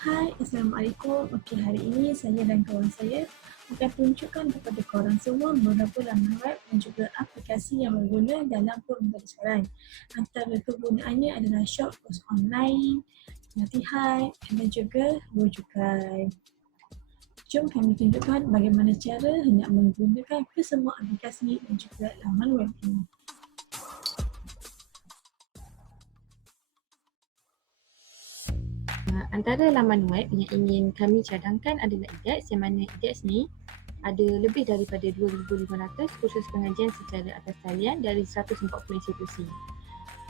Hai, Assalamualaikum. Okey, hari ini saya dan kawan saya akan tunjukkan kepada korang semua beberapa laman web dan juga aplikasi yang berguna dalam pembelajaran. Antara kegunaannya adalah shop, kos online, latihan dan juga rujukan. Jom kami tunjukkan bagaimana cara hendak menggunakan kesemua aplikasi dan juga laman web ini. Antara laman web yang ingin kami cadangkan adalah edX, yang mana edX ni ada lebih daripada 2,500 kursus pengajian secara atas talian dari 140 institusi.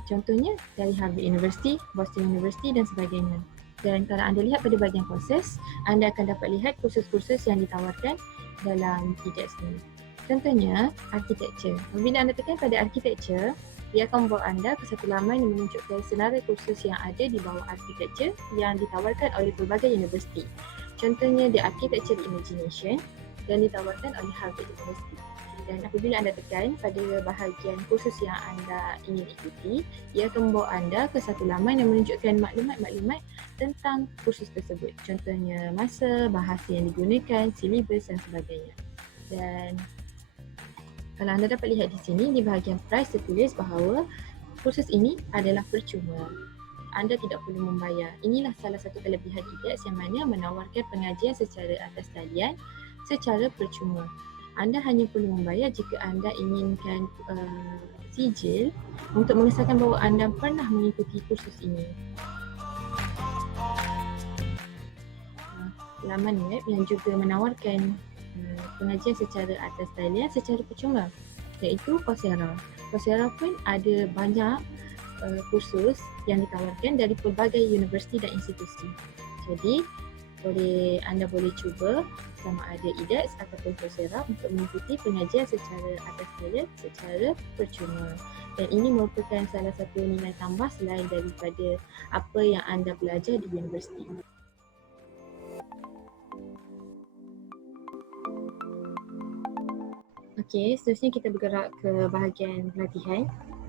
Contohnya dari Harvard University, Boston University dan sebagainya. Dan kalau anda lihat pada bahagian kursus, anda akan dapat lihat kursus-kursus yang ditawarkan dalam edX ni. Contohnya, architecture. Bila anda tekan pada architecture, dia akan membawa anda ke satu laman yang menunjukkan senarai kursus yang ada di bawah architecture yang ditawarkan oleh pelbagai universiti. Contohnya, The Architecture Imagination yang ditawarkan oleh Harvard University. Dan apabila anda tekan pada bahagian kursus yang anda ingin ikuti, ia akan membawa anda ke satu laman yang menunjukkan maklumat-maklumat tentang kursus tersebut. Contohnya masa, bahasa yang digunakan, silibus dan sebagainya. Dan kalau anda dapat lihat di sini, di bahagian price tertulis bahawa kursus ini adalah percuma. Anda tidak perlu membayar. Inilah salah satu kelebihan edX yang mana menawarkan pengajian secara atas talian secara percuma. Anda hanya perlu membayar jika anda inginkan sijil untuk mengesahkan bahawa anda pernah mengikuti kursus ini. Laman web yang juga menawarkan pengajian secara atas talian secara percuma, iaitu Coursera. Coursera pun ada banyak kursus yang ditawarkan dari pelbagai universiti dan institusi. Jadi anda boleh cuba sama ada edX ataupun Coursera untuk mengikuti pengajian secara atas talian secara percuma. Dan ini merupakan salah satu nilai tambah selain daripada apa yang anda belajar di universiti. Okey, seterusnya kita bergerak ke bahagian latihan.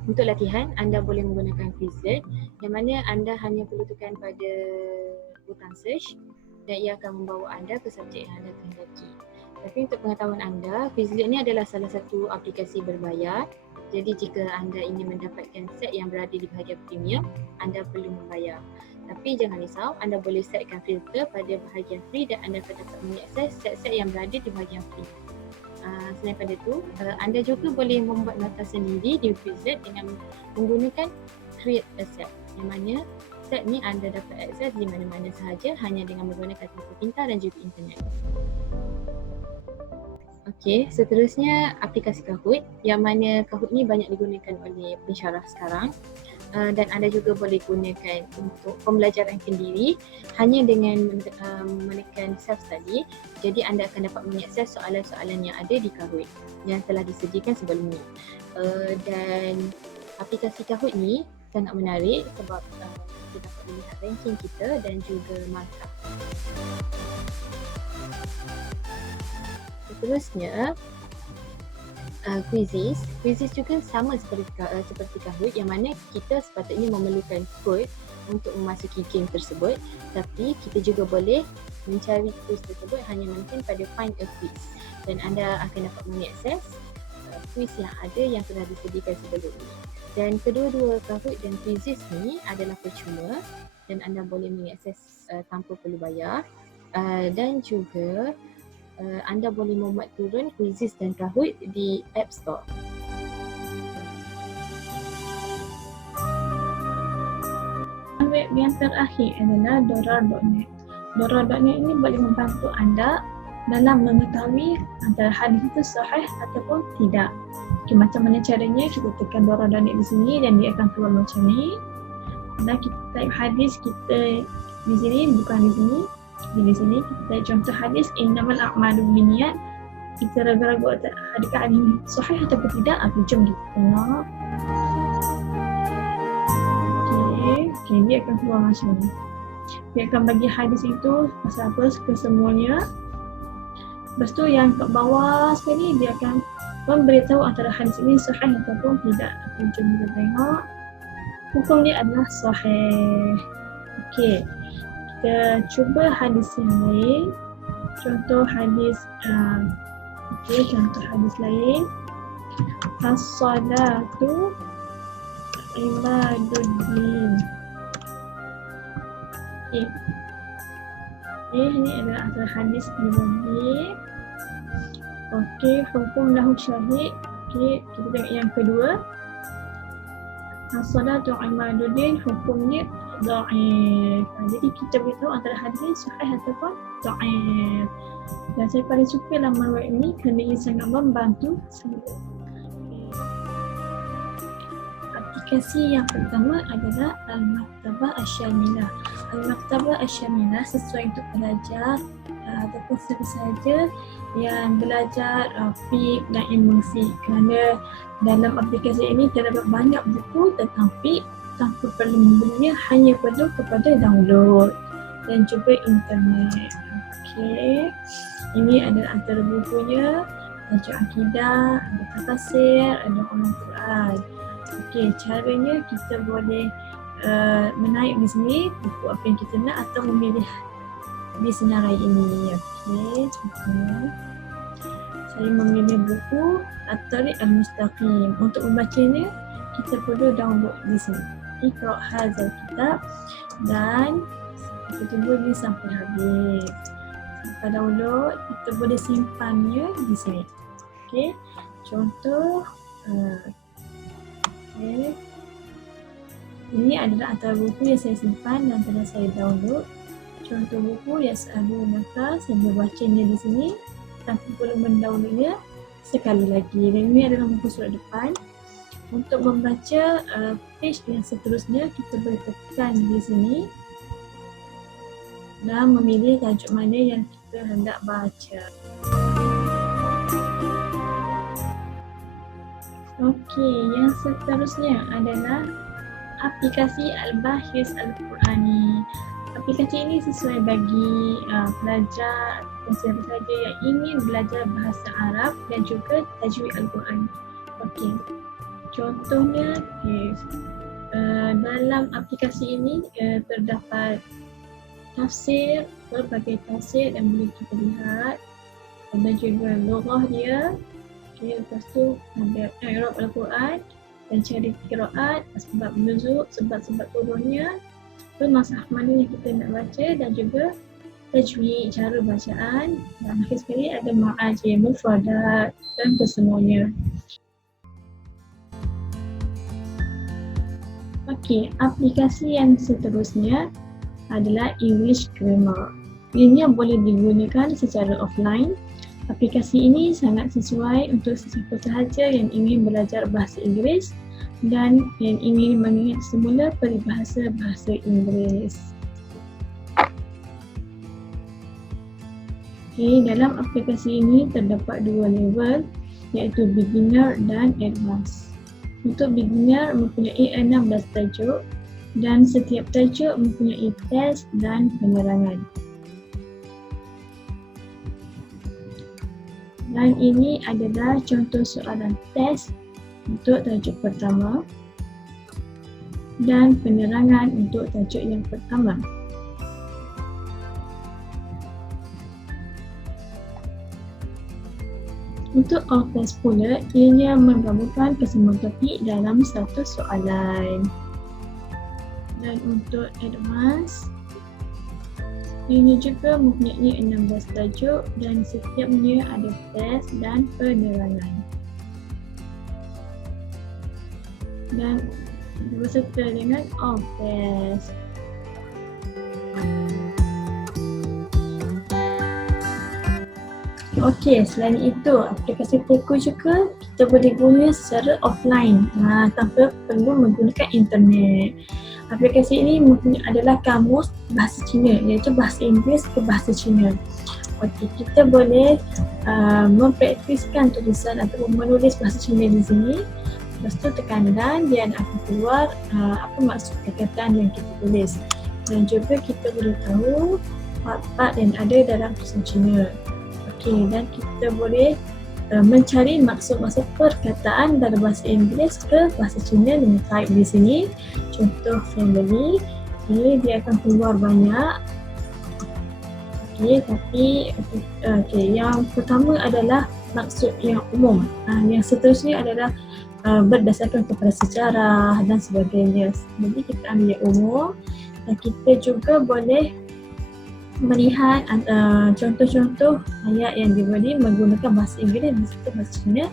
Untuk latihan, anda boleh menggunakan Quizlet yang mana anda hanya perlu tekan pada butang search dan ia akan membawa anda ke subjek yang anda kehendaki. Tapi untuk pengetahuan anda, Quizlet ni adalah salah satu aplikasi berbayar. Jadi jika anda ingin mendapatkan set yang berada di bahagian premium, anda perlu membayar. Tapi jangan risau, anda boleh setkan filter pada bahagian free dan anda akan dapat mengakses set-set yang berada di bahagian free. Selain pada itu, anda juga boleh membuat nota sendiri di Quizlet dengan menggunakan create a set, yang mana set ni anda dapat akses di mana-mana sahaja hanya dengan menggunakan telefon pintar dan juga internet. Okey, seterusnya aplikasi Kahoot, yang mana Kahoot ni banyak digunakan oleh pensyarah sekarang. Dan anda juga boleh gunakan untuk pembelajaran sendiri hanya dengan menekan self-study. Jadi anda akan dapat mengakses soalan-soalan yang ada di Kahoot yang telah disediakan sebelum ini. Dan aplikasi Kahoot ni sangat menarik sebab kita dapat melihat ranking kita dan juga markah. Seterusnya, Quizzes juga sama seperti Kahoot, yang mana kita sepatutnya memerlukan kod untuk memasuki game tersebut, tapi kita juga boleh mencari quiz tersebut hanya mungkin pada find a quiz dan anda akan dapat mengakses quiz yang ada yang telah disediakan sebelum ini. Dan kedua-dua Kahoot dan Quizzes ni adalah percuma dan anda boleh mengakses tanpa perlu bayar, dan juga anda boleh memuat turun Quizzes dan Kahoot di App Store. Web yang terakhir adalah Dora.net. Dora.net ini boleh membantu anda dalam mengetahui antara hadis itu sahih ataupun tidak. Okay, macam mana caranya? Kita tekan Dora.net di sini dan dia akan keluar macam ni. Dan kita type hadis kita di sini, bukan di sini. Di sini kita type contoh hadis innamal a'malu binniyat. Kita ragu-ragu adakah hadis ini sahih ataupun tidak. Jom kita tengok. Okay, dia akan keluar macam ni. Dia akan bagi hadis itu pasal apa kesemuanya. Lepas tu yang kat bawah sekali dia akan memberitahu antara hadis ini sahih ataupun tidak. Jom kita tengok. Hukum dia adalah sahih. Okey. kita cuba hadis yang lain. Contoh hadis contoh hadis lain. As-salatu imaduddin. Ini adalah asal hadis Nabawi. Hukum lahu syahid. Kita tengok yang kedua. As-salatu imaduddin, hukumnya dhaif. Jadi kita beritahu antara hadis sahih ataupun dhaif. Dan saya paling suka laman web ini kerana ia sangat membantu saya. Aplikasi yang pertama adalah Al-Maktabah Asy-Syamilah. Al-Maktabah Asy-Syamilah sesuai untuk pelajar ataupun siapa sahaja yang belajar fiqh dan ilmu fiqh, kerana dalam aplikasi ini terdapat banyak buku tentang fiqh tanpa perlu membelinya, hanya perlu kepada download dan juga internet. Ini adalah antara bukunya, tajuk akidah, ada tafsir, ada ulum Quran. Caranya kita boleh menaik di sini buku apa yang kita nak atau memilih di senarai ini. Contohnya saya memilih buku At-Tariq Al-Mustaqim. Untuk membacanya kita perlu download di sini. Iqra' hadzal kitab dan kita tunggu dia sampai habis. Sampai download, kita boleh simpannya di sini. Contoh ini adalah antara buku yang saya simpan dan telah saya download. Contoh buku Yas'alunaka, saya membacanya di sini tanpa perlu mendownloadnya sekali lagi. Dan ini adalah buku surat depan. Untuk membaca page yang seterusnya, kita boleh tekan di sini dan memilih tajuk mana yang kita hendak baca. Yang seterusnya adalah aplikasi Al-Bahis Al-Qurani. Aplikasi ini sesuai bagi pelajar atau siapa sahaja yang ingin belajar bahasa Arab dan juga tajwid Al-Quran. Contohnya, dalam aplikasi ini terdapat tafsir, berbagai tafsir yang boleh kita lihat, dan juga lughah dia. Lepas tu ada i'rab Al-Quran dan cara qiraat, sebab nuzul, sebab-sebab turunnya, masalah mana yang kita nak baca, dan juga tajwid, cara bacaan, dan akhir sekali ada ma'ajim, mufradat dan kesemuanya. Aplikasi yang seterusnya adalah English Grammar. Ianya boleh digunakan secara offline. Aplikasi ini sangat sesuai untuk sesiapa sahaja yang ingin belajar bahasa Inggeris dan yang ingin mengingat semula peribahasa bahasa Inggeris. Dalam aplikasi ini terdapat dua level, iaitu beginner dan advanced. Untuk beginner mempunyai 16 tajuk dan setiap tajuk mempunyai test dan penerangan. Dan ini adalah contoh soalan test untuk tajuk pertama dan penerangan untuk tajuk yang pertama. Untuk all test pula, ianya menggabungkan kesemua topik dalam satu soalan. Dan untuk advance, ini juga mempunyai 16 tajuk dan setiapnya ada test dan penerangan. Dan berserta dengan all test. Selain itu, aplikasi Teku juga kita boleh guna secara offline tanpa perlu menggunakan internet. Aplikasi ini adalah kamus bahasa Cina, iaitu bahasa Inggeris ke bahasa Cina. Kita boleh mempraktiskan tulisan ataupun menulis bahasa Cina di sini. Lepas tu tekan dan dia akan keluar apa maksud perkataan yang kita tulis. Dan juga kita boleh tahu part-part yang ada dalam tulisan Cina. Dan kita boleh mencari maksud-maksud perkataan dalam bahasa Inggeris ke bahasa Cina dengan type di sini. Contoh family, ini dia akan keluar banyak Yang pertama adalah maksud yang umum. Yang seterusnya adalah berdasarkan kepada sejarah dan sebagainya. Jadi kita ambil yang umum dan kita juga boleh melihat contoh-contoh ayat yang diberi menggunakan bahasa Inggeris beserta bahasa Cina,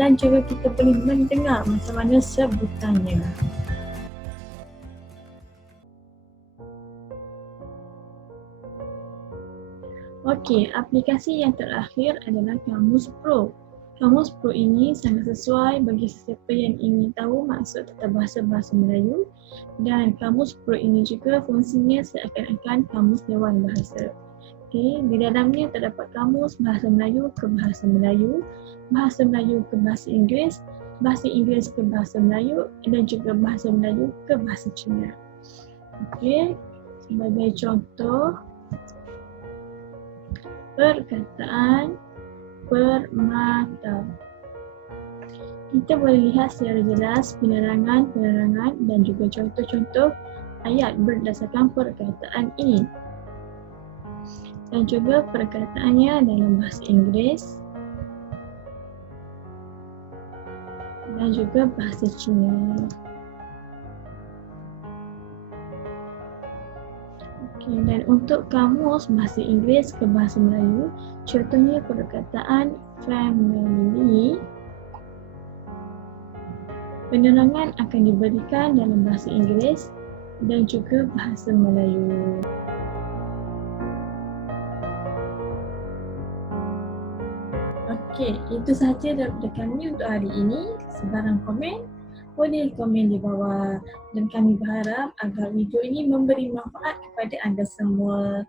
dan juga kita boleh mendengar macam mana sebutannya. Okey, aplikasi yang terakhir adalah Kamus Pro. Kamus Pro ini sangat sesuai bagi sesiapa yang ingin tahu maksud tata bahasa Melayu, dan Kamus Pro ini juga fungsinya seakan-akan kamus dewan bahasa. Okey, di dalamnya terdapat kamus bahasa Melayu ke bahasa Melayu ke bahasa Inggeris ke bahasa Melayu, dan juga bahasa Melayu ke bahasa Cina. Okey, sebagai contoh, perkataan permata. Kita boleh lihat secara jelas penerangan dan juga contoh-contoh ayat berdasarkan perkataan ini. Dan juga perkataannya dalam bahasa Inggeris dan juga bahasa Cina. Okay, dan untuk kamus bahasa Inggeris ke bahasa Melayu, contohnya perkataan family, penerangan akan diberikan dalam bahasa Inggeris dan juga bahasa Melayu. Okey, itu sahaja daripada kami untuk hari ini. Sebarang komen, boleh komen di bawah, dan kami berharap agar video ini memberi manfaat kepada anda semua.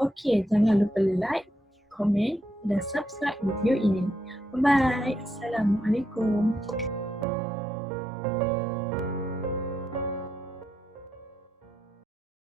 Okey, jangan lupa like, komen dan subscribe video ini. Bye-bye. Assalamualaikum.